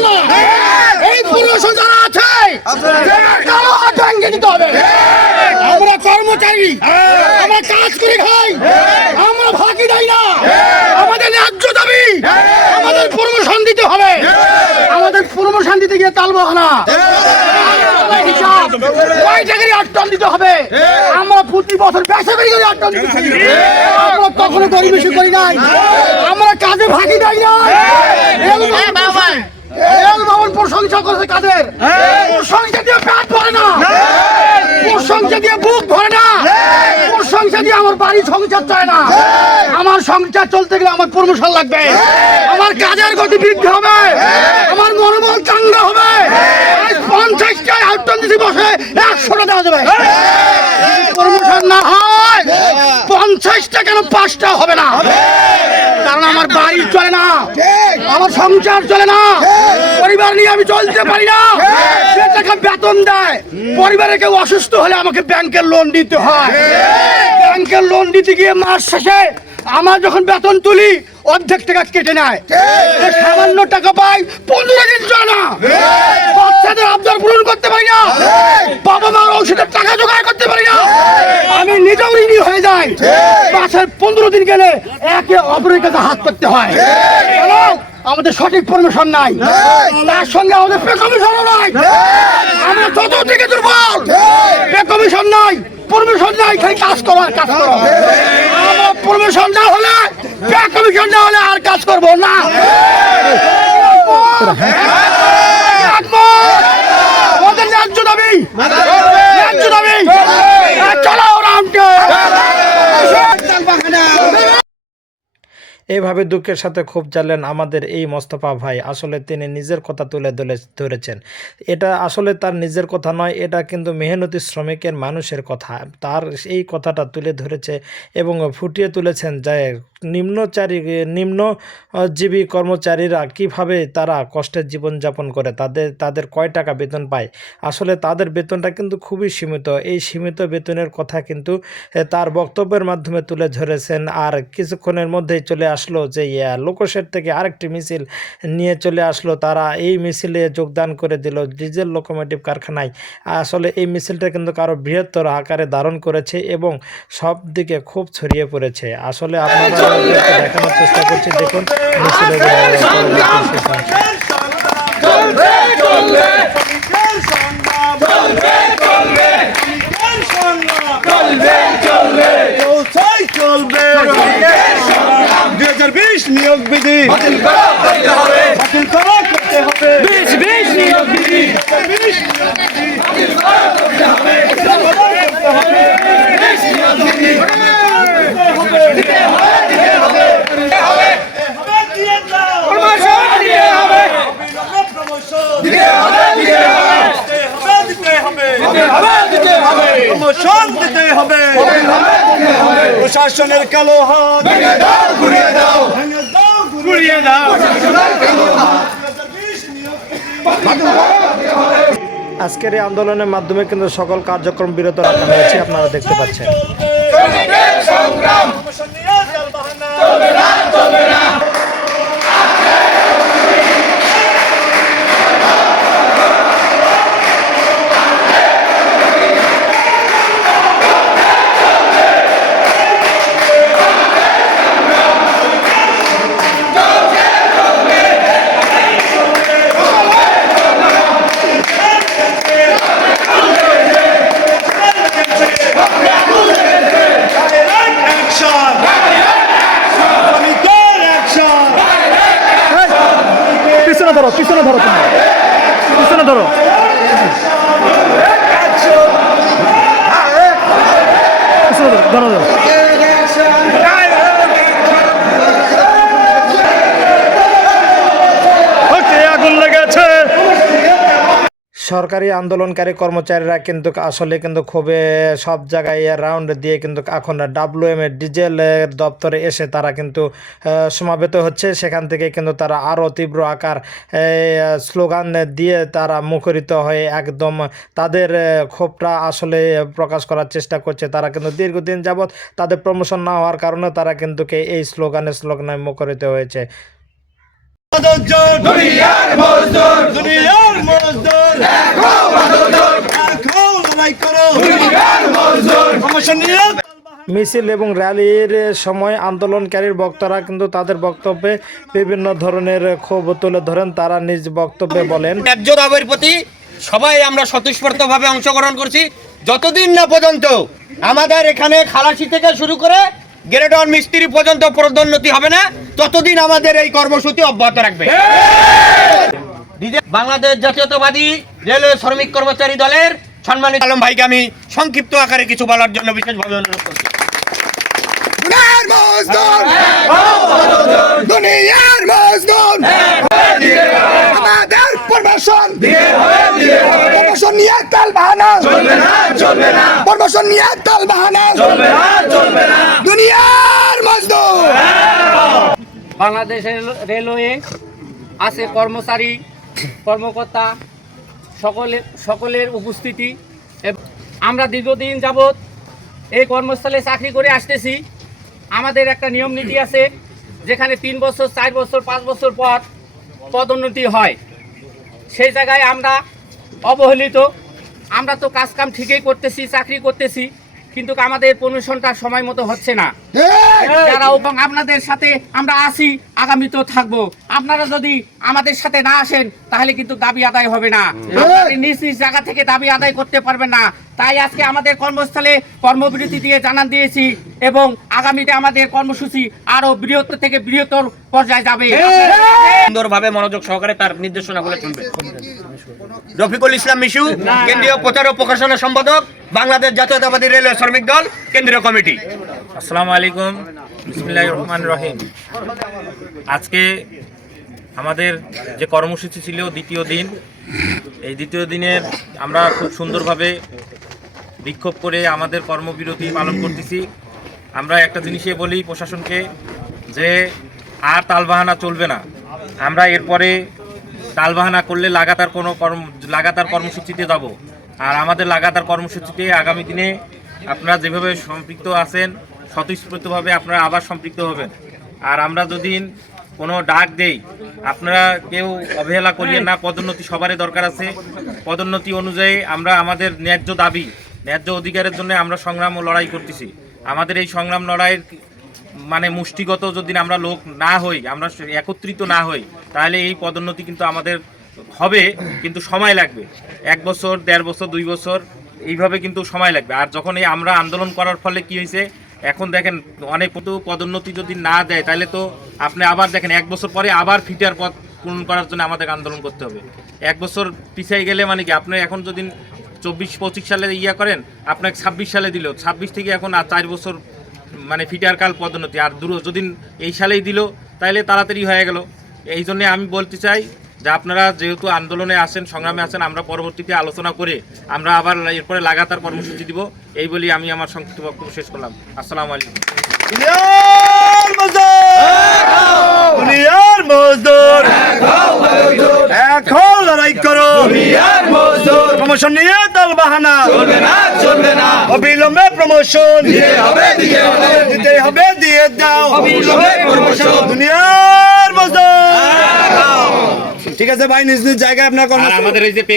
না। আমরা কর্মচারী। আমরা কাজ করে খাই। আমরা ফাঁকি দেয় না। আমাদের ন্যায্য দাবি। আমাদের প্রমোশন দিতে হবে। আমাদের প্রমোশন দিতে গিয়ে তালবো না কয় টাকারই আট টন দিতে হবে আমরা প্রতি বছর বেসরকারি করে আট টন দিতেছি আমরা কখনো গরিবেশি করি নাই। আমরা কাজে ভাগি দেয় না এল বাবুর প্রশংসা করেছে কাদের? প্রশংসা দিয়ে পেট ভরে না। প্রশংসা দিয়ে বুক ভরে না। প্রশংসা দিয়ে আমার বাড়ি সংসার চায় না। আমার সংসার চলতে গেলে আমার প্রমোশন লাগবে। আমার কাজের গতি বৃদ্ধি হবে। একশোটা দেওয়া যাবে। প্রমোশন না হয় পঞ্চাশটা কেন পাঁচটা হবে না? কারণ আমার বাড়ি চলে না আমার সংসার চলে না পরিবার নিয়ে আমি চলতে পারি না। টাকা বেতন দেয় পরিবারে কেউ অসুস্থ হলে আমাকে ব্যাংকের লোন দিতে হয়। ব্যাংকের লোন দিতে গিয়ে মাস শেষে আমার যখন বেতন তুলি অর্ধেক টাকা কেটে নেয়। সামান্য টাকা পাই পনেরো দিন চলে না। বাচ্চাদের আবদার পূরণ করতে পারি না। বাবা মার ওষুধের টাকা জোগাড় করতে পারি না। আমি নিজেও ঋণী হয়ে যাই। মাসের পনেরো দিন গেলে একে অপরের কাছে হাত করতে হয়? আমাদের সঠিক পারমিশন নাই। তার সঙ্গে আমাদের পে কমিশনও নাই। আমরা যত থেকে দুর্বল পে কমিশন নাই। পারমিশন নাই, খালি কাজ করো আর কাজ করো। আমার পারমিশন না হলে কমিশন না হলে আর কাজ করব না ওদের ন্যায্য দাবি ন্যায্য দাবি চলো রামকে এইভাবে দুঃখের সাথে খুব জ্বালেন আমাদের এই মোস্তফা ভাই। আসলে তিনি নিজের কথা তুলে ধরে ধরেছেন। এটা আসলে তার নিজের কথা নয় এটা কিন্তু মেহনতি শ্রমিকের মানুষের কথা। তার এই কথাটা তুলে ধরেছে এবং ফুটিয়ে তুলেছেন যে নিম্নচারী নিম্ন আহ, জীবী কর্মচারীরা কীভাবে তারা কষ্টের জীবনযাপন করে তাদের তাদের কয় টাকা বেতন পায়। আসলে তাদের বেতনটা কিন্তু খুবই সীমিত। এই সীমিত বেতনের কথা কিন্তু তার বক্তব্যের মাধ্যমে তুলে ধরেছেন। আর কিছুক্ষণের মধ্যেই চলে আসলো যে লোকোশেড থেকে আরেকটি মিছিল নিয়ে চলে আসলো। তারা এই মিছিলে যোগদান করে দিল ডিজেল লোকোমোটিভ কারখানায়। আসলে এই মিছিলটা কিন্তু কারও বৃহত্তর আকারে ধারণ করেছে এবং সব দিকে খুব ছড়িয়ে পড়েছে। আসলে আপনারা দেখানোর চেষ্টা করছি। দেখুন মিছিলের আহ, পরবর্তী শেষাংশ। চলবে চলবে দুই হাজার বিশ নিয়োগ বিধি বাতিল করা করতে হবে। বিশ বিশ নিয়োগ বিধি বিশ প্রমোশন দিতে হবে। প্রশাসনের কালো হাত। দাও ঘুরিয়ে দাও ঘুরিয়ে দাও আজকের এই আন্দোলনের মাধ্যমে কিন্তু সকল কার্যক্রম বিরত রাখা হয়েছে আপনারা দেখতে পাচ্ছেন। ধরো ধরো ধরো সরকারি আন্দোলনকারী কর্মচারীরা কিন্তু আসলে কিন্তু খুবই সব জায়গায় রাউন্ড দিয়ে কিন্তু এখন ডাব্লিউএম এর ডিজেলের দপ্তরে এসে তারা কিন্তু সমাবেত হচ্ছে। সেখান থেকে কিন্তু তারা আরও তীব্র আকার স্লোগান দিয়ে তারা মুখরিত হয়ে একদম তাদের ক্ষোভটা আসলে প্রকাশ করার চেষ্টা করছে। তারা কিন্তু দীর্ঘদিন যাবৎ তাদের প্রমোশন না হওয়ার কারণে তারা কিন্তু এই স্লোগানে স্লোগানে মুখরিত হয়েছে। দুনিয়ার মজদুর, দুনিয়ার মিছিল এবং র্যালির সময় আন্দোলনকারীর বক্তারা কিন্তু তাদের বক্তব্যে বিভিন্ন ধরনের ক্ষোভ তুলে ধরেন। তারা নিজ বক্তব্যে বলেন, ন্যায্য দাবের প্রতি সবাই আমরা স্বতঃস্ফূর্তভাবে অংশগ্রহণ করছি। যতদিন না পর্যন্ত আমাদের এখানে খালাসি থেকে শুরু করে গ্রেডর মিস্ত্রি পর্যন্ত পদোন্নতি হবে না, ততদিন আমাদের এই কর্মসূচি অব্যাহত রাখবে। বাংলাদেশ জাতীয়তাবাদী রেলওয়ে শ্রমিক কর্মচারী দলের সম্মানিত আলম ভাইকে আমি সংক্ষিপ্ত আকারে কিছু বলার জন্য বিশেষভাবে অনুরোধ করছি। দুনিয়ার মজদুর। দুনিয়ার মজদুর। আমাদের প্রমোশন প্রমোশন নিয়ে তাল বাহানা। প্রমোশন নিয়ে তাল বাহানা। দুনিয়ার মজদুর। বাংলাদেশ রেল- রেলওয়ে আছে কর্মচারী কর্মকর্তা, সকলের সকলের উপস্থিতি। আমরা দীর্ঘদিন যাবৎ এই কর্মস্থলে চাকরি করে আসতেছি। আমাদের একটা নিয়ম নীতি আছে, যেখানে তিন বছর, চার বছর, পাঁচ বছর পর পদোন্নতি হয়। সেই জায়গায় আমরা অবহেলিত। আমরা তো কাজকাম ঠিকই করতেছি, চাকরি করতেছি। কিন্তু আমাদের প্রমোশনটা সময় মতো হচ্ছে না যারা এবং আপনাদের সাথে আমরা আসি আগামীতেও থাকব আপনারা যদি আমাদের সাথে না আসেন তাহলে কিন্তু দাবি আদায় হবে না নিজ নিজ জায়গা থেকে দাবি আদায় করতে পারবেন না তাই আজকে আমাদের কর্মস্থলে কর্মবিরতি দিয়ে জানান দিয়েছি এবং আগামীতে আমাদের কর্মসূচি আরও বৃহত্তর থেকে বৃহত্তর পর্যায়ে যাবে সুন্দরভাবে মনোযোগ সহকারে তার নির্দেশনাগুলো শুনবে রফিকুল ইসলাম মিশু কেন্দ্রীয় প্রচার ও প্রকাশনা সম্পাদক বাংলাদেশ জাতীয়তাবাদী রেলওয়ে শ্রমিক দল, কেন্দ্রীয় কমিটি। আসসালামু আলাইকুম। বিসমিল্লাহ রহমান রহিম। আজকে আমাদের যে কর্মসূচি ছিল দ্বিতীয় দিন, এই দ্বিতীয় দিনের আমরা খুব সুন্দরভাবে বিক্ষোভ করে আমাদের কর্মবিরতি পালন করতেছি। আমরা একটা জিনিসে বলি প্রশাসনকে যে আর তালবাহানা চলবে না। আমরা এরপরে তালবাহানা করলে লাগাতার কোনো কর্ম লাগাতার কর্মসূচিতে যাব। আর আমাদের লাগাতার কর্মসূচিতে আগামী দিনে আপনারা যেভাবে সম্পৃক্ত আছেন, স্বতঃস্ফূর্তভাবে আপনারা আবার সম্পৃক্ত হবেন। আর আমরা যদি কোনো ডাক দেই, আপনারা কেউ অবহেলা করিয়েন না, পদোন্নতি সবারই দরকার আছে। পদোন্নতি অনুযায়ী আমরা আমাদের ন্যায্য দাবি, ন্যায্য অধিকারের জন্য আমরা সংগ্রাম ও লড়াই করতেছি। আমাদের এই সংগ্রাম লড়াইয়ের মানে মুষ্টিগত যদি আমরা লোক না হই, আমরা একত্রিত না হই, তাহলে এই পদোন্নতি কিন্তু আমাদের হবে, কিন্তু সময় লাগবে। এক বছর, দেড় বছর, দুই বছর, এইভাবে কিন্তু সময় লাগবে। আর যখন এই আমরা আন্দোলন করার ফলে কি হয়েছে, এখন দেখেন অনেক পদোন্নতি যদি না দেয়, তাহলে তো আপনি আবার দেখেন, এক বছর পরে আবার ফিটার পথ পূরণ করার জন্য আমাদের আন্দোলন করতে হবে। এক বছর পিছিয়ে গেলে মানে কি, আপনি এখন যদি চব্বিশ, পঁচিশ সালে ইয়া করেন, আপনাকে ছাব্বিশ সালে দিল, ছাব্বিশ থেকে এখন আর চার বছর মানে ফিটার কাল পদোন্নতি। আর দূর যদি এই সালেই দিল, তাহলে তাড়াতাড়ি হয়ে গেল। এই জন্যে আমি বলতে চাই যে আপনারা যেহেতু আন্দোলনে আছেন সংগ্রামে আছেন আমরা পরবর্তীতে আলোচনা করে আমরা আবার এরপরে লাগাতার কর্মসূচি দিব। এই বলি আমি আমার সংক্ষিপ্ত বক্তব্য শেষ করলাম। আসসালামু আলাইকুম। মজদুর। এখন লড়াই করো। প্রমোশন নিয়ে দল বাহানা। চলবে না চলবে না। অবিলম্বে প্রমোশন। দিয়ে হবে দিয়ে হবে। দিতে হবে দিয়ে দাও। অবিলম্বে প্রমোশন। দুনিয়ার মজদুর। ঠিক আছে ভাই নিজ নিজ জায়গায় আপনার আর কর্মসূচি আমাদের এই যে পে